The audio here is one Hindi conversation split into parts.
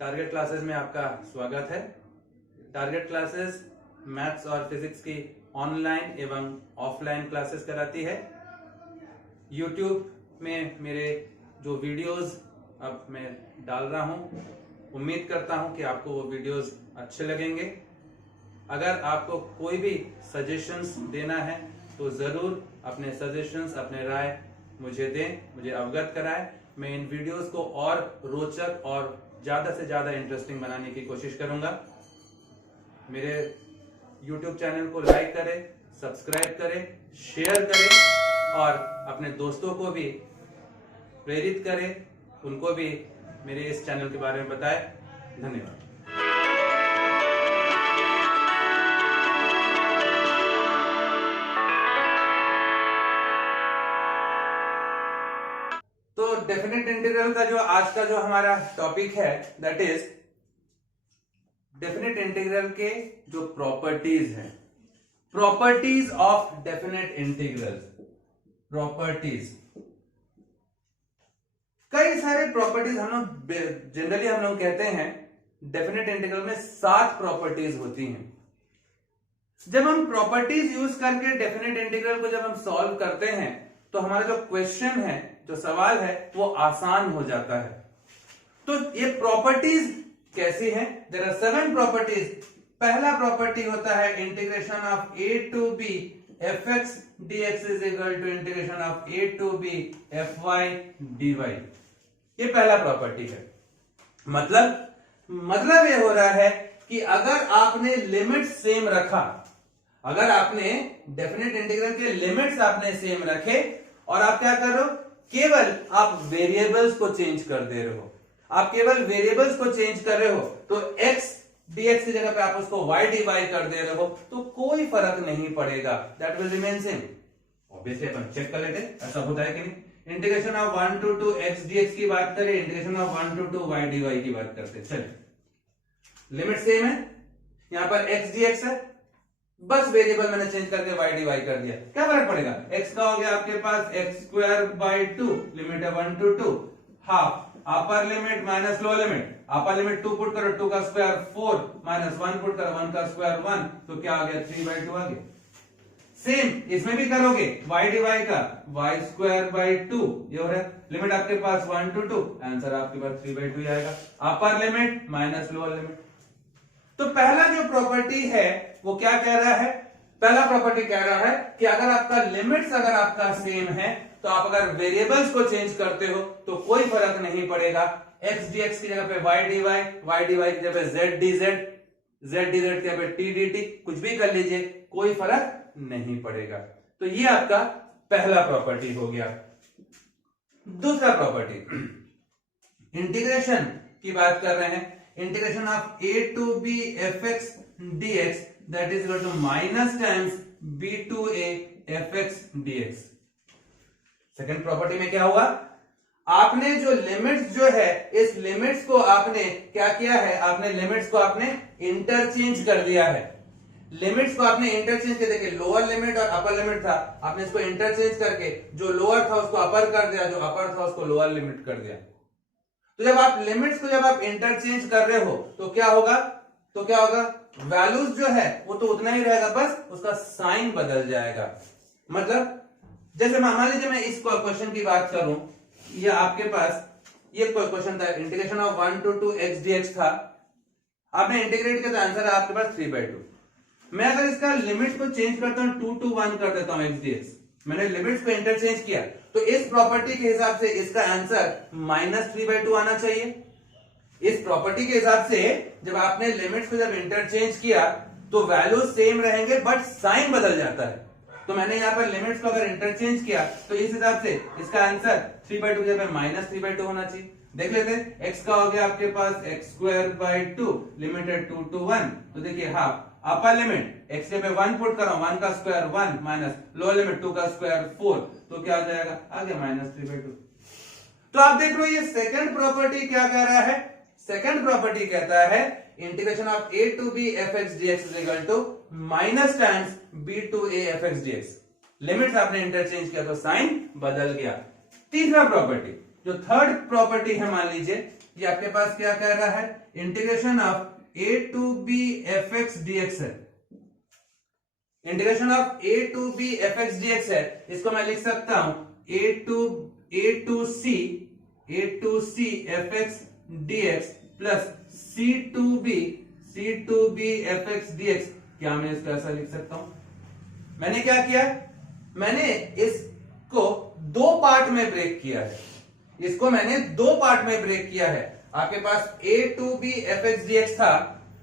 टारगेट क्लासेस में आपका स्वागत है। टारगेट क्लासेस मैथ्स और फिजिक्स की ऑनलाइन एवं ऑफलाइन क्लासेस कराती है। यूट्यूब में मेरे जो वीडियोस अब मैं डाल रहा हूं, उम्मीद करता हूं कि आपको वो वीडियोस अच्छे लगेंगे। अगर आपको कोई भी सजेशंस देना है तो जरूर अपने सजेशंस, अपने राय मुझे दें, मुझे अवगत कराएं। मैं इन वीडियोस को और रोचक और ज्यादा से ज्यादा इंटरेस्टिंग बनाने की कोशिश करूंगा। मेरे YouTube चैनल को लाइक करें, सब्सक्राइब करें, शेयर करें और अपने दोस्तों को भी प्रेरित करें, उनको भी मेरे इस चैनल के बारे में बताएं। धन्यवाद। तो डेफिनेट इंटीग्रल का जो आज का जो हमारा टॉपिक है दैट इज डेफिनेट इंटीग्रल के जो प्रॉपर्टीज हैं, properties of definite integral. Properties, कई सारे प्रॉपर्टीज हम लोग जनरली हम लोग कहते हैं डेफिनेट इंटीग्रल में 7 प्रॉपर्टीज होती हैं। जब हम प्रॉपर्टीज यूज करके डेफिनेट इंटीग्रल को जब हम सॉल्व करते हैं तो हमारा जो क्वेश्चन है, जो सवाल है, वो आसान हो जाता है। तो ये प्रॉपर्टीज कैसी हैं? There are 7 properties. पहला प्रॉपर्टी होता है integration of a to b fx dx is equal to integration of a to b fy dy। ये पहला प्रॉपर्टी है। मतलब ये हो रहा है कि अगर आपने लिमिट सेम रखा, अगर आपने डेफिनेट इंटीग्रल के लिमिट्स आपने सेम रखे और आप क्या कर रहे हो, केवल आप वेरिएबल्स को चेंज कर दे रहे हो, आप केवल वेरिएबल्स को चेंज कर रहे हो, तो x dx की जगह पे आप उसको y dy कर दे रहे हो, तो कोई फर्क नहीं पड़ेगा, that will remain same. Obviously अपन चेक कर लेते हैं ऐसा होता है कि नहीं। Integration of 1 to 2 x dx की बात करें, integration of 1 to 2 y dy की बात करते हैं। चलिए, लिमिट सेम है, यहां पर x dx है, बस वेरिएबल मैंने चेंज करके y dy कर दिया, क्या फर्क पड़ेगा? x का हो गया आपके पास x स्क्वायर बाई 2, लिमिट है 1 to 2, half upper limit minus lower limit, upper limit 2 put करो, 2 का स्क्वायर 4 माइनस 1 पुट करो, 1 का स्क्वायर 1, तो क्या आ गया 3/2 आ गया। सेम इसमें भी करोगे, y dy का y स्क्वायर बाई 2, ये हो रहा है, लिमिट आपके पास 1 to 2, आंसर आपके पास 3/2 आएगा, upper limit minus lower limit. तो पहला जो प्रॉपर्टी है वो क्या कह रहा है? पहला प्रॉपर्टी कह रहा है कि अगर आपका लिमिट्स अगर आपका सेम है तो आप अगर वेरिएबल्स को चेंज करते हो तो कोई फर्क नहीं पड़ेगा। x dx की जगह पे y dy की जगह पे z dz की जगह पे t dt, कुछ भी कर लीजिए, कोई फर्क नहीं पड़ेगा। तो ये आपका पहला प्रॉपर्टी हो गया। दूसरा प्रॉपर्टी, इंटीग्रेशन की बात कर रहे हैं, integration of a to b fx dx that is equal to minus times b to a fx dx। Second property में क्या हुआ? आपने जो लिमिट्स जो है, इस लिमिट्स को आपने क्या किया है, आपने लिमिट्स को आपने इंटरचेंज कर दिया है। लिमिट्स को आपने इंटरचेंज कर, देखिए लोअर लिमिट और अपर लिमिट था, आपने इसको इंटरचेंज करके जो लोअर था उसको अपर कर दिया, जो अपर था उसको लोअर लिमिट कर दिया। तो जब आप लिमिट्स को जब आप इंटरचेंज कर रहे हो तो क्या होगा, वैल्यूज जो है वो तो उतना ही रहेगा, बस उसका साइन बदल जाएगा। मतलब जैसे मान लीजिए मैं इस क्वेश्चन की बात करूं, ये आपके पास ये क्वेश्चन था, integration of 1 to 2 x dx था, आपने इंटीग्रेट किया तो आंसर है आपके पास 3/2। मैं अगर इसका लिमिट को चेंज करता हूं, 2 to 1 कर देता हूं x dx, मैंने लिमिट्स को इंटरचेंज किया, तो इस प्रॉपर्टी के हिसाब से इसका आंसर माइनस 3/2 आना चाहिए। इस प्रॉपर्टी के हिसाब से जब आपने लिमिट्स को जब इंटरचेंज किया तो वैल्यू सेम रहेंगे बट साइन बदल जाता है। तो मैंने यहाँ पर लिमिट्स को अगर इंटरचेंज किया तो इस हिसाब से इसका आंसर 3/2 की जगह माइनस 3/2 होना चाहिए। देख लेते हैं, x का हो गया आपके पास x स्क्वायर बाई 2, लिमिट है 2 to 1, तो देखिए हाफ अपर लिमिट x के पे 1 पुट करो, 1 का स्क्वायर 1 माइनस लोअर लिमिट 2 का स्क्वायर 4, तो क्या आ जाएगा, आ गया माइनस 3/2। तो आप देख लो ये सेकंड प्रॉपर्टी क्या कह रहा है? सेकंड प्रॉपर्टी कहता है integration of a to b fx dx is equal to minus times b to a fx dx। Limits आपने इंटरचेंज किया तो साइन बदल गया। तीसरा प्रॉपर्टी, जो थर्ड प्रॉपर्टी है, मान लीजिए ये आपके पास क्या कह रहा है, integration of a to b fx dx है, integration of a to b fx dx है। इसको मैं लिख सकता हूं a to c fx dx plus c to b fx dx। क्या मैं इसको ऐसा लिख सकता हूं? मैंने क्या किया, मैंने इसको दो पार्ट में ब्रेक किया है, इसको मैंने दो पार्ट में ब्रेक किया है। आपके पास a to b fx dx था,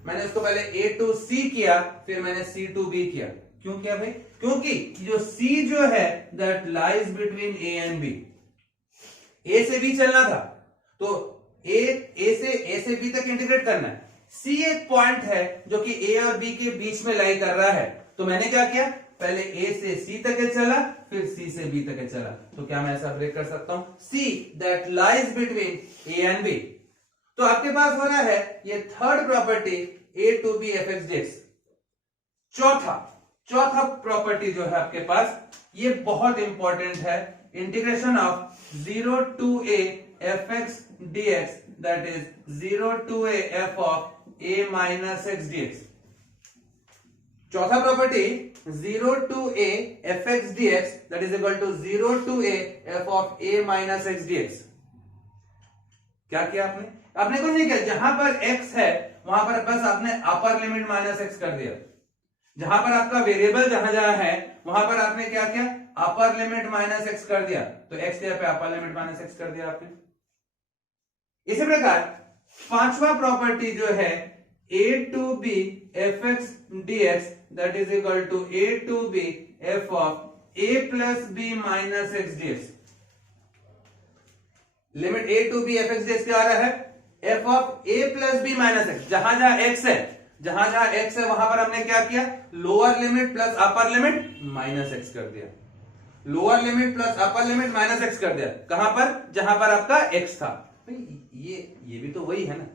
मैंने उसको पहले a टू c किया, फिर मैंने c टू b किया। क्यों किया भाई? क्योंकि जो c जो है that lies between a and b, a से b चलना था तो a से b तक इंटीग्रेट करना है। c एक पॉइंट है जो कि a और b के बीच में लाई कर रहा है, तो मैंने क्या किया, पहले a से c तक चला, फिर c से b तक चला। तो क्या मैं ऐसा ब्रेक कर सकता हूं, c that lies between a and b। तो आपके पास हो रहा है ये third property a to b fx dx। चौथा प्रॉपर्टी जो है आपके पास, ये बहुत इंपॉर्टेंट है, integration of 0 to a fx dx that is 0 to a f of a minus x dx। चौथा property 0 to a fx dx that is equal to 0 to a f of a minus x dx। क्या किया आपने? आपने कुछ नहीं किया, जहां पर x है वहां पर बस आपने अपर लिमिट माइनस x कर दिया। जहां पर आपका वेरिएबल जहां है वहां पर आपने क्या किया, अपर लिमिट माइनस x कर दिया, तो x के पे अपर लिमिट माइनस x कर दिया आपने। इसी प्रकार पांचवा प्रॉपर्टी जो है a to b fx dx that is equal to a to b f of a plus b minus x dx। Limit a to b fx dx क्या आ रहा है, f of a plus b minus x। जहां x है, जहां x है वहां पर हमने क्या किया, lower limit plus upper limit minus x कर दिया, lower limit plus upper limit minus x कर दिया। कहां पर, जहां पर आपका x था। ये भी तो वही है ना,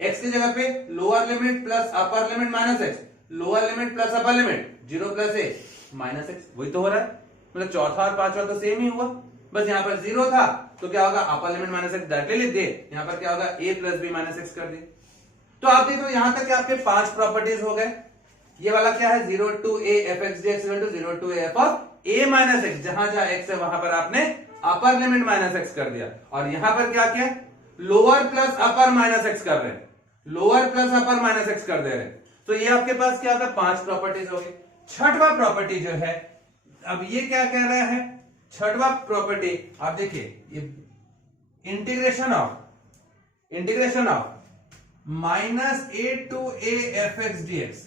x की जगह पे lower limit plus upper limit minus x, lower limit plus upper limit 0 plus a minus x, वही तो हो रहा है। मतलब चौथा और पांचवा तो सेम ही हुआ, बस यहाँ पर 0 था तो क्या होगा, upper limit minus x directly लिख दे, यहाँ पर क्या होगा a plus b minus x कर दे। तो आप देखो यहां तक आपके 5 प्रॉपर्टीज हो गए। ये वाला क्या है, 0 to a fx dx equal to 0 to a f of a minus x। जहां x है वहां पर आपने अपर लिमिट माइनस x कर दिया, और यहां पर क्या किया, लोअर प्लस अपर माइनस x कर रहे हैं, लोअर प्लस अपर माइनस x कर दे रहे हैं। तो ये आपके पास क्या होगा, 5 प्रॉपर्टीज हो गई। छठवा प्रॉपर्टी जो है, अब ये क्या कह रहा है, छठवा प्रॉपर्टी आप देखिए, integration of minus a to a fx dx।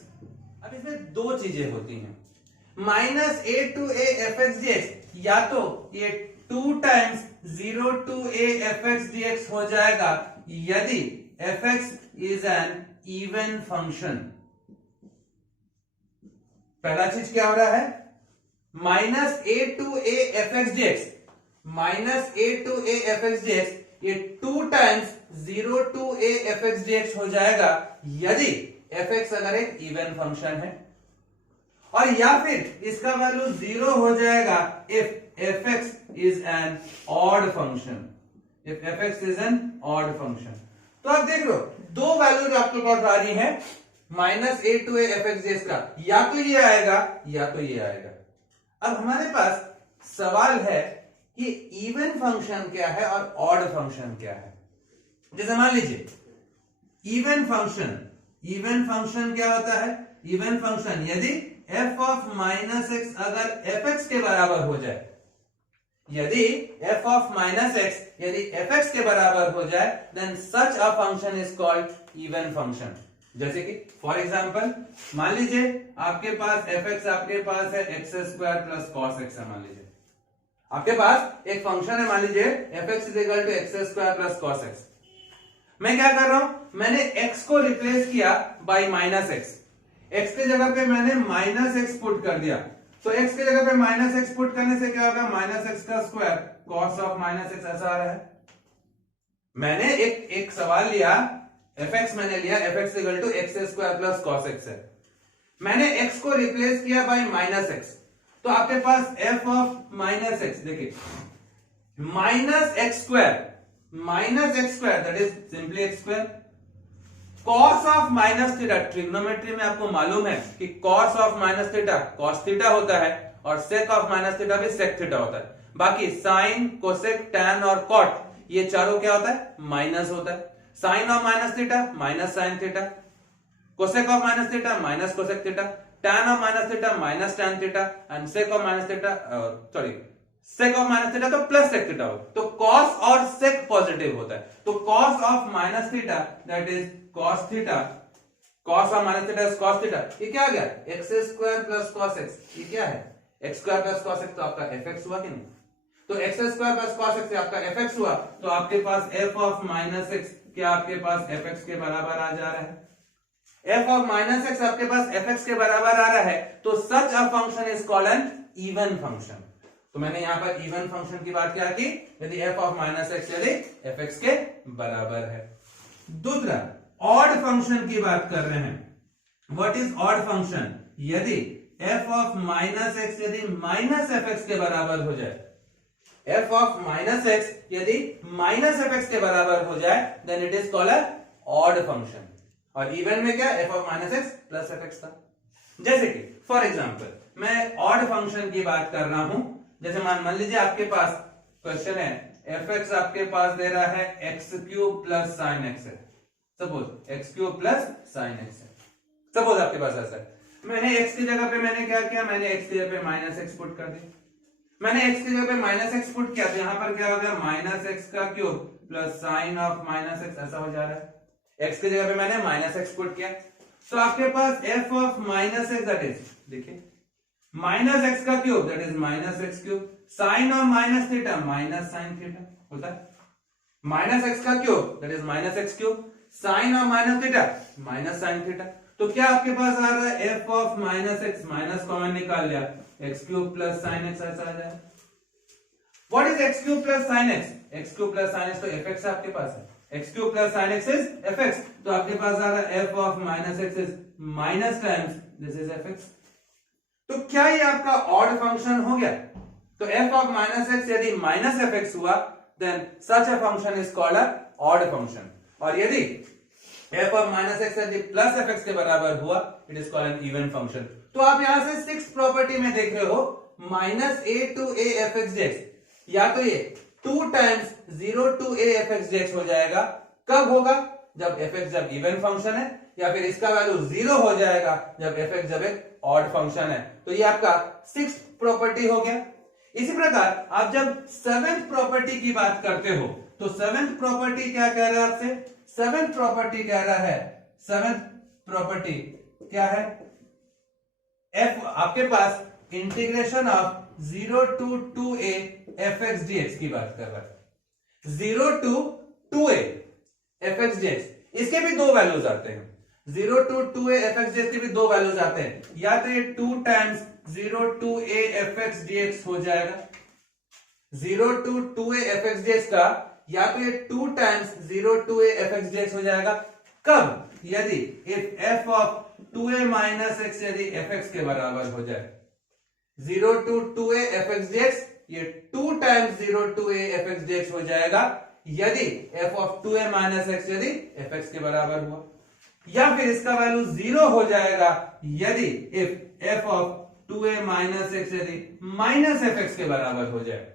अब इसमें दो चीजें होती हैं, minus a to a fx dx, या तो ये 2 times 0 to a fx dx हो जाएगा यदि fx is an even function. पहला चीज क्या हो रहा है, minus a to a fx dx, minus a to a fx dx ये 2 times 0 to a fx dx हो जाएगा यदि fx अगर एक इवन फंक्शन है, और या फिर इसका वैल्यू 0 हो जाएगा if fx is N odd function, if fx is N odd function. तो आप देख लो दो वैल्यूज आपके पास आ रही है minus a to a fx dx का, या तो ये आएगा या तो ये आएगा। अब हमारे पास सवाल है कि इवन फंक्शन क्या है और ऑड फंक्शन क्या है। जैसे मान लीजिए इवन फंक्शन क्या होता है, इवन फंक्शन यदि f ऑफ माइनस एक्स अगर fx के बराबर हो जाए, यदि f ऑफ माइनस एक्स यदि fx के बराबर हो जाए, then such a function is called even function. जैसे कि फॉर एग्जाम्पल मान लीजिए आपके पास fx आपके पास है x square plus cos x है। मान लीजिए आपके पास एक फंक्शन है, मान लीजिए fx is equal to x square plus cos x. मैं क्या कर रहा हूं, मैंने x को रिप्लेस किया बाय माइनस एक्स, x के जगह पे मैंने माइनस एक्स पुट कर दिया। तो x के जगह पे माइनस एक्स पुट करने से क्या होगा, माइनस एक्स का square cos of minus x ऐसा आ रहा है। मैंने एक सवाल लिया, fx मैंने लिया fx equal to x square plus cos x है, मैंने x को रिप्लेस किया बाय माइनस एक्स, तो आपके पास f ऑफ माइनस एक्स देखिए minus x minus x square that is simply x square. Cos of minus theta, trigonometry में आपको मालूम है कि cos of minus theta cos theta होता है और सेक ऑफ माइनस थीटा भी सेक थीटा होता है। बाकी साइन, कोसेक, टैन और कॉट ये चारों क्या होता है, माइनस होता है। Sine of minus theta minus sine theta, cosec of minus theta minus cosec theta, tan of minus theta minus tan theta and sec of minus theta sec of minus theta तो प्लस सेक थीटा होता है। तो कॉस और सेक पॉजिटिव होता है, तो cos of minus theta that is cos theta, cos of minus theta is cos theta. ये क्या आ गया, x square plus cos x. ये क्या है, x square plus cos x, तो आपका एफ एक्स हुआ कि नहीं। तो x square plus cos x से आपका एफ एक्स हुआ, तो आपके पास एफ ऑफ माइनस एक्स क्या आपके पास एफ एक्स के बराबर आ जा रहा है। एफ ऑफ माइनस एक्स आपके पास एफ एक्स के बराबर आ रहा है, तो such a function is called an even function. तो मैंने यहां पर इवन फंक्शन की बात क्या की, यदि एफ ऑफ माइनस एक्स यदि एफ एक्स के बराबर है। दूसरा ऑड फंक्शन की बात कर रहे हैं। व्हाट इज ऑड फंक्शन, यदि एफ ऑफ माइनस एक्स यदि माइनस एफ एक्स के बराबर हो जाए, एफ ऑफ माइनस एक्स यदि माइनस एफ एक्स के बराबर हो जाए, then it is called a odd function. और इवन में क्या, f of minus x plus f x था। जैसे कि फॉर एग्जांपल मैं ऑड फंक्शन की बात कर रहा हूं, जैसे मान लीजिए आपके पास क्वेश्चन है एफ एक्स आपके पास दे रहा है x cube plus sine x है, suppose x cube plus sine x है, सपोज आपके पास ऐसा है। मैंने एक्स की जगह पे मैंने क्या किया, मैंने एक्स की जगह पे माइनस एक्स पुट कर दिया। मैंने एक्स की जगह पे माइनस एक्स पुट किया, तो यहां पर क्या हो गया, माइनस एक्स का cube plus sign of minus x, ऐसा हो जा रहा है। एक्स की जगह पे मैंने माइनस एक्स पुट किया, तो आपके पास f of minus x that is, देखिए माइनस एक्स का cube that is minus x cube, sine of minus theta minus sine theta होता है। माइनस एक्स का cube that is minus x cube, sine of minus theta minus sine theta. तो क्या आपके पास आ रहा है, f of minus x, minus common निकाल लिया, x cube plus sine x ऐसा आ जाए। What is x cube plus sine x, x cube plus sine x तो एफ एक्स आपके पास है, x cube plus sine x is f x, तो आपके पास आ रहा है f of minus x is minus times this is f x. तो क्या ये आपका ऑड फंक्शन हो गया। तो एफ ऑफ माइनस एक्स यदि माइनस एफ एक्स हुआ, then such a function is called a odd function. और यदि एफ ऑफ माइनस एक्स यदि प्लस एफ एक्स के बराबर हुआ, it is called an even function. तो आप यहां से सिक्स प्रॉपर्टी में देख रहे हो, minus a to a f x dx, या तो ये 2 times 0 to a f x dx हो जाएगा। कब होगा, जब एफ एक्स जब इवन फंक्शन है, या फिर इसका वैल्यू 0 हो जाएगा जब एफ एक्स जब एक ऑड फंक्शन है। तो ये आपका सिक्स प्रॉपर्टी हो गया। इसी प्रकार आप जब सेवेंथ प्रॉपर्टी की बात करते हो, तो सेवेंथ प्रॉपर्टी क्या कह रहा है आपसे, सेवेंथ प्रॉपर्टी कह रहा है, सेवेंथ प्रॉपर्टी क्या है, एफ आपके पास integration of 0 to 2a f x dx की बात कर रहा है। 0 to 2a f x dx, इसके भी दो वैल्यूज आते हैं, 0 to 2a f x dx के भी दो वैल्यूज आते हैं, या तो ये 2 times 0 to a f x dx हो जाएगा, 0 to 2a f x dx का, या तो ये 2 times 0 to a f x dx हो जाएगा। कब, यदि if f of 2a minus x यदि एफ एक्स के बराबर हो जाए। 0 to 2a f x dx, ये 2 times 0 to a f x dx हो जाएगा, यदि f of 2a minus x यदि एफ एक्स के बराबर हुआ, या फिर इसका वैल्यू 0 हो जाएगा यदि if f of 2a minus x यदि माइनस एफ एक्स के बराबर हो जाए।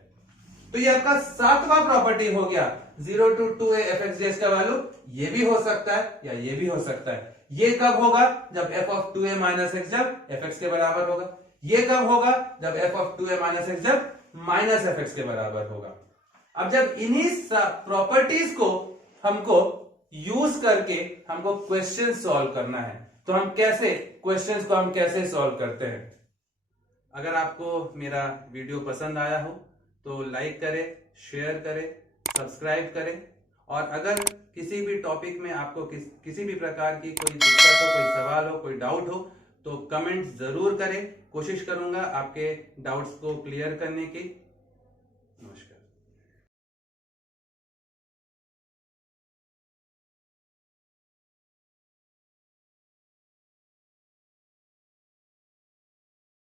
तो ये आपका सातवां प्रॉपर्टी हो गया, 0 to 2a f x dx का वैल्यू ये भी हो सकता है या ये भी हो सकता है। ये कब होगा, जब f of 2a minus x जब एफ एक्स के बराबर होगा। ये कब होगा, जब f of 2a minus x जब माइनस एफ एक्स के बराबर होगा। अब जब इन्हीं प्रॉपर्टीज को हमको यूज करके हमको क्वेश्चन सॉल्व करना है, तो हम कैसे क्वेश्चंस को हम कैसे सॉल्व करते हैं। अगर आपको मेरा वीडियो पसंद आया हो तो लाइक करें, शेयर करें, सब्सक्राइब करें, और अगर किसी भी टॉपिक में आपको किसी भी प्रकार की कोई दिक्कत हो, कोई सवाल हो, कोई डाउट हो, तो कमेंट जरूर करें। कोशिश करूंगा आपके डाउट्स को क्लियर करने की। नमस्कार।